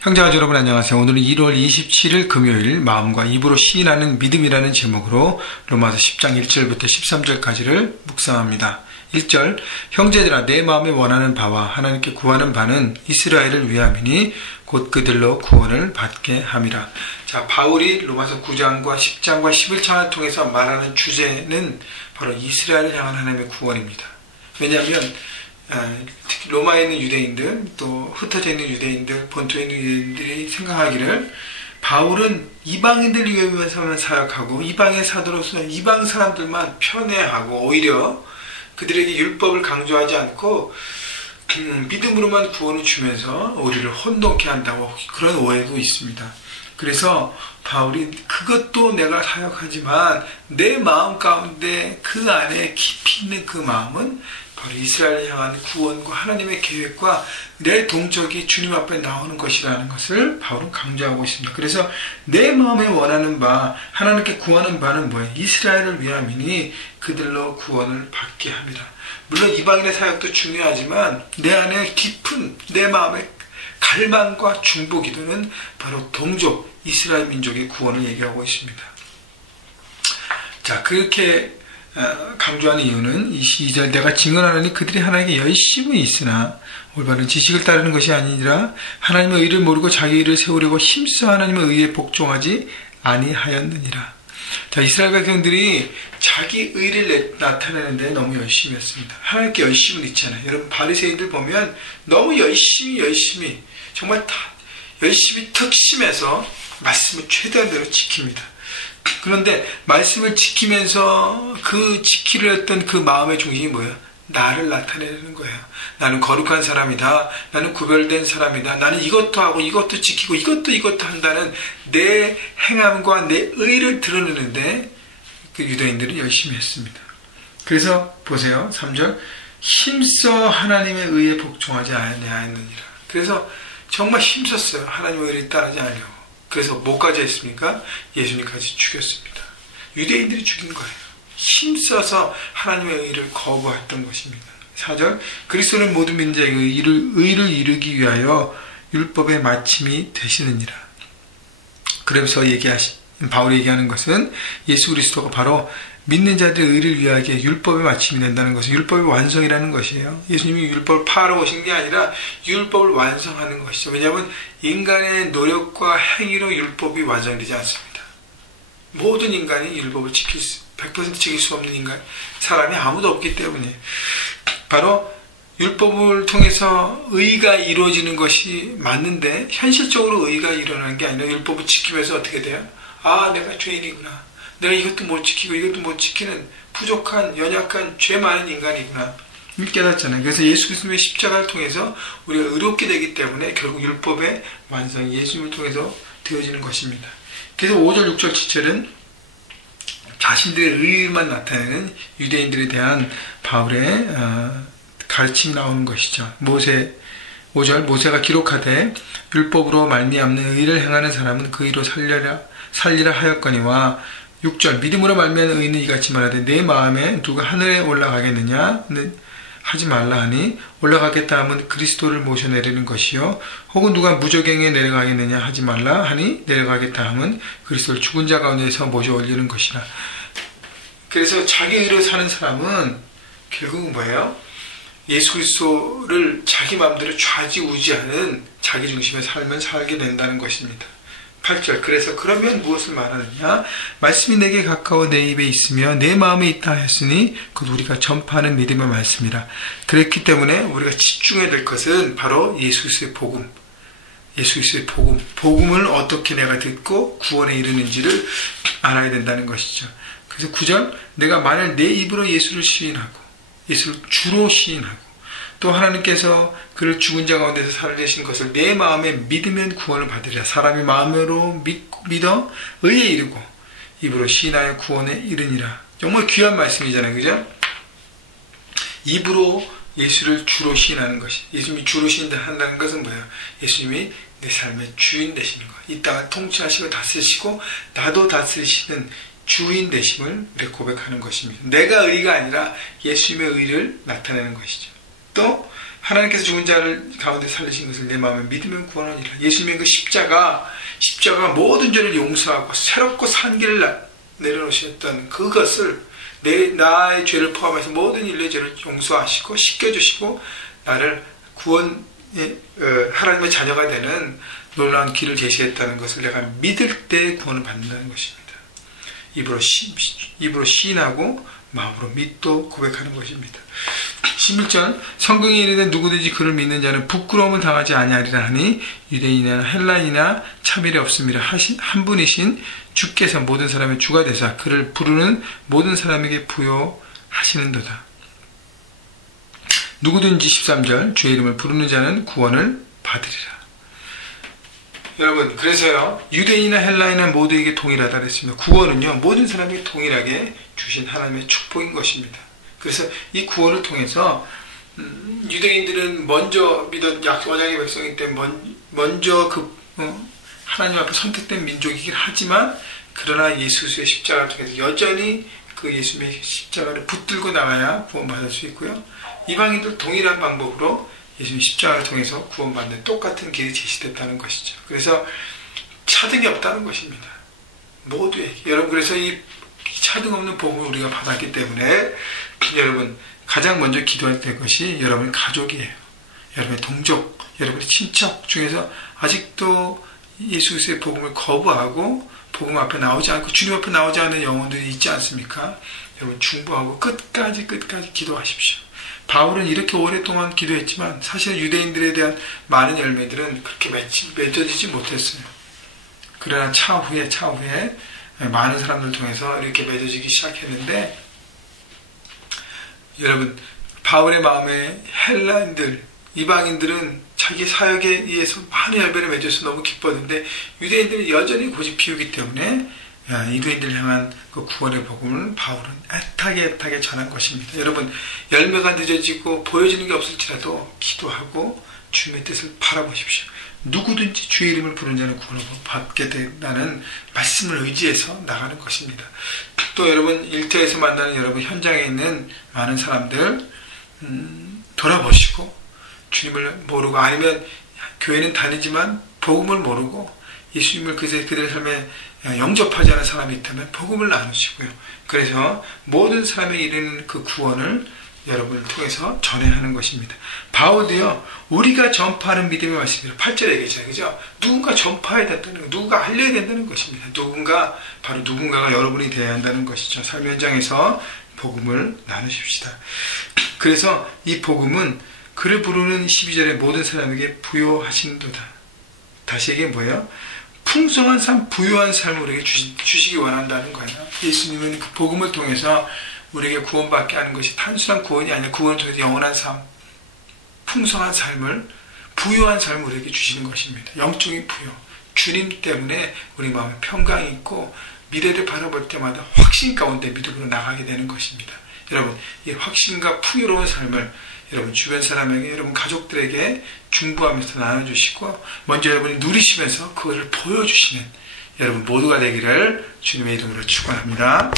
형제와 여러분 안녕하세요. 오늘은 1월 27일 금요일 마음과 입으로 시인하는 믿음이라는 제목으로 로마서 10장 1절부터 13절까지를 묵상합니다. 1절 형제들아 내 마음에 원하는 바와 하나님께 구하는 바는 이스라엘을 위함이니 곧 그들로 구원을 받게 함이라. 자, 바울이 로마서 9장과 10장과 11장을 통해서 말하는 주제는 바로 이스라엘을 향한 하나님의 구원입니다. 왜냐하면 특히 로마에 있는 유대인들, 또 흩어져 있는 유대인들, 본토에 있는 유대인들이 생각하기를 바울은 이방인들 위해서만 사역하고 이방의 사도로서 이방 사람들만 편애하고 오히려 그들에게 율법을 강조하지 않고 믿음으로만 구원을 주면서 우리를 혼돈케 한다고 그런 오해도 있습니다. 그래서 바울이 그것도 내가 사역하지만 내 마음 가운데 그 안에 깊이 있는 그 마음은 바로 이스라엘을 향한 구원과 하나님의 계획과 내 동적이 주님 앞에 나오는 것이라는 것을 바울은 강조하고 있습니다. 그래서 내 마음에 원하는 바, 하나님께 구하는 바는 뭐예요? 이스라엘을 위함이니 그들로 구원을 받게 합니다. 물론 이방인의 사역도 중요하지만 내 안에 깊은 내 마음의 갈망과 중보 기도는 바로 동족, 이스라엘 민족의 구원을 얘기하고 있습니다. 자, 그렇게 강조하는 이유는 이 시절 내가 증언하노니 그들이 하나님께 열심히 있으나 올바른 지식을 따르는 것이 아니라 하나님의 의를 모르고 자기 의를 세우려고 힘써 하나님의 의에 복종하지 아니하였느니라. 자, 이스라엘 백성들이 자기 의를 나타내는데 너무 열심히 했습니다. 하나님께 열심은 있잖아요. 여러분 바리새인들 보면 너무 열심히 정말 다 열심히 특심해서 말씀을 최대한대로 지킵니다. 그런데 말씀을 지키면서 그 지키려 했던 그 마음의 중심이 뭐예요? 나를 나타내는 거예요. 나는 거룩한 사람이다. 나는 구별된 사람이다. 나는 이것도 하고 이것도 지키고 이것도 한다는 내 행함과 내 의를 드러내는데 그 유대인들은 열심히 했습니다. 그래서 보세요. 3절 힘써 하나님의 의에 복종하지 아니하였느니라. 그래서 정말 힘썼어요. 하나님의 의를 따르지 않으려고. 그래서 뭐까지 했습니까? 예수님까지 죽였습니다. 유대인들이 죽인 거예요. 힘써서 하나님의 의를 거부했던 것입니다. 4절 그리스도는 모든 민자에게 의를 이루기 위하여 율법의 마침이 되시느니라. 그래서 바울이 얘기하는 것은 예수 그리스도가 바로 믿는 자들의 의를 위하게 율법의 마침이 된다는 것은 율법의 완성이라는 것이에요. 예수님이 율법을 파러 오신 게 아니라 율법을 완성하는 것이죠. 왜냐하면 인간의 노력과 행위로 율법이 완성되지 않습니다. 모든 인간이 율법을 100% 지킬 수 없는 사람이 아무도 없기 때문에 바로 율법을 통해서 의가 이루어지는 것이 맞는데 현실적으로 의가 일어나는 게 아니라 율법을 지키면서 어떻게 돼요? 아, 내가 죄인이구나. 내가 이것도 못 지키고 이것도 못 지키는 부족한, 연약한, 죄 많은 인간이구나. 깨닫잖아요. 그래서 예수 그리스도의 십자가를 통해서 우리가 의롭게 되기 때문에 결국 율법의 완성이 예수님을 통해서 되어지는 것입니다. 그래서 5절, 6절, 7절은 자신들의 의만 나타내는 유대인들에 대한 바울의 가르침이 나오는 것이죠. 5절 모세가 기록하되 율법으로 말미암는 의를 행하는 사람은 그 의로 살리라 하였거니와 6절 믿음으로 말미암는 의는 이같이 말하되 내 마음에 누가 하늘에 올라가겠느냐 하지 말라 하니 올라가겠다 하면 그리스도를 모셔내리는 것이요 혹은 누가 무저갱에 내려가겠느냐 하지 말라 하니 내려가겠다 하면 그리스도를 죽은 자 가운데서 모셔 올리는 것이라. 그래서 자기 의로 사는 사람은 결국은 뭐예요? 예수 그리스도를 자기 마음대로 좌지우지하는 자기 중심의 삶을 살게 된다는 것입니다. 8절 그래서 그러면 무엇을 말하느냐 말씀이 내게 가까워 내 입에 있으며 내 마음에 있다 하였으니 곧 우리가 전파하는 믿음의 말씀이라. 그랬기 때문에 우리가 집중해야 될 것은 바로 예수 그리스도의 복음, 예수 그리스도의 복음을 어떻게 내가 듣고 구원에 이르는지를 알아야 된다는 것이죠. 그래서 9절 내가 만일 내 입으로 예수를 시인하고 예수를 주로 시인하고 또 하나님께서 그를 죽은 자 가운데서 살아내신 것을 내 마음에 믿으면 구원을 받으리라. 사람이 마음으로 믿어 의에 이르고 입으로 시인하여 구원에 이르니라. 정말 귀한 말씀이잖아요. 그죠? 입으로 예수를 주로 시인하는 것이, 예수님이 주로 시인한다는 것은 뭐예요? 예수님이 내 삶의 주인 되시는 것, 이 땅을 통치하시고 다스리시고 나도 다스리시는 주인 되심을 고백하는 것입니다. 내가 의가 아니라 예수님의 의를 나타내는 것이죠. 또 하나님께서 죽은 자를 가운데 살리신 것을 내 마음에 믿으면 구원하리라. 예수님의 그 십자가 모든 죄를 용서하고 새롭고 산 길을 내려놓으셨던 그것을 나의 죄를 포함해서 모든 인류의 죄를 용서하시고 씻겨주시고 나를 하나님의 자녀가 되는 놀라운 길을 제시했다는 것을 내가 믿을 때 구원을 받는다는 것입니다. 입으로 시인하고 마음으로 믿도 고백하는 것입니다. 11절 성경에 이르되 누구든지 그를 믿는 자는 부끄러움을 당하지 아니하리라 하니 유대인이나 헬라인이나 차별이 없음이라 한 분이신 주께서 모든 사람의 주가 되사 그를 부르는 모든 사람에게 부여하시는도다. 누구든지 13절 주의 이름을 부르는 자는 구원을 받으리라. 여러분 그래서요 유대인이나 헬라인이나 모두에게 동일하다 그랬습니다. 구원은요 모든 사람에게 동일하게 주신 하나님의 축복인 것입니다. 그래서 이 구원을 통해서 유대인들은 먼저 믿은 언약의 백성이기 때문에 먼저 하나님 앞에 선택된 민족이긴 하지만 그러나 예수의 십자가를 통해서 여전히 그 예수님의 십자가를 붙들고 나가야 구원받을 수 있고요. 이방인들 동일한 방법으로 예수님 십자가를 통해서 구원받는 똑같은 길이 제시됐다는 것이죠. 그래서 차등이 없다는 것입니다. 모두에게. 여러분 그래서 이 차등 없는 복음을 우리가 받았기 때문에 여러분 가장 먼저 기도할 때 것이 여러분의 가족이에요. 여러분의 동족, 여러분의 친척 중에서 아직도 예수 그리스도의 복음을 거부하고 복음 앞에 나오지 않고 주님 앞에 나오지 않는 영혼들이 있지 않습니까? 여러분 중보하고 끝까지 기도하십시오. 바울은 이렇게 오랫동안 기도했지만 사실 유대인들에 대한 많은 열매들은 그렇게 맺어지지 못했어요. 그러나 차후에 많은 사람들 통해서 이렇게 맺어지기 시작했는데 여러분 바울의 마음에 헬라인들, 이방인들은 자기 사역에 의해서 많은 열매를 맺어서 너무 기뻤는데 유대인들은 여전히 고집 피우기 때문에 유대인들 향한 그 구원의 복음을 바울은 애타게 전한 것입니다. 여러분 열매가 늦어지고 보여지는 게 없을지라도 기도하고 주님의 뜻을 바라보십시오. 누구든지 주의 이름을 부르는 자는 구원을 받게 된다는 말씀을 의지해서 나가는 것입니다. 또 여러분 일터에서 만나는 여러분 현장에 있는 많은 사람들 돌아보시고 주님을 모르고 아니면 교회는 다니지만 복음을 모르고 예수님을 그들의 삶에 영접하지 않은 사람이 있다면 복음을 나누시고요. 그래서 모든 사람에게 이르는 그 구원을 여러분을 통해서 전해야 하는 것입니다. 바울도요, 우리가 전파하는 믿음의 말씀이라 8절에 얘기했잖아요. 그죠? 누군가 전파해야 된다는 거, 누군가 알려야 된다는 것입니다. 바로 누군가가 여러분이 되어야 한다는 것이죠. 삶의 현장에서 복음을 나누십시다. 그래서 이 복음은 그를 부르는 12절에 모든 사람에게 부여하신도다. 다시 이게 뭐예요? 풍성한 삶, 부유한 삶을 우리에게 주시기 원한다는 거예요. 예수님은 그 복음을 통해서 우리에게 구원받게 하는 것이 단순한 구원이 아니라 구원을 통해서 영원한 삶, 풍성한 삶을, 부유한 삶을 우리에게 주시는 것입니다. 영적인 부유. 주님 때문에 우리 마음에 평강이 있고 미래를 바라볼 때마다 확신 가운데 믿음으로 나가게 되는 것입니다. 여러분, 이 확신과 풍요로운 삶을 여러분 주변 사람에게, 여러분 가족들에게 중보하면서 나눠주시고 먼저 여러분이 누리시면서 그것을 보여주시는 여러분 모두가 되기를 주님의 이름으로 축원합니다.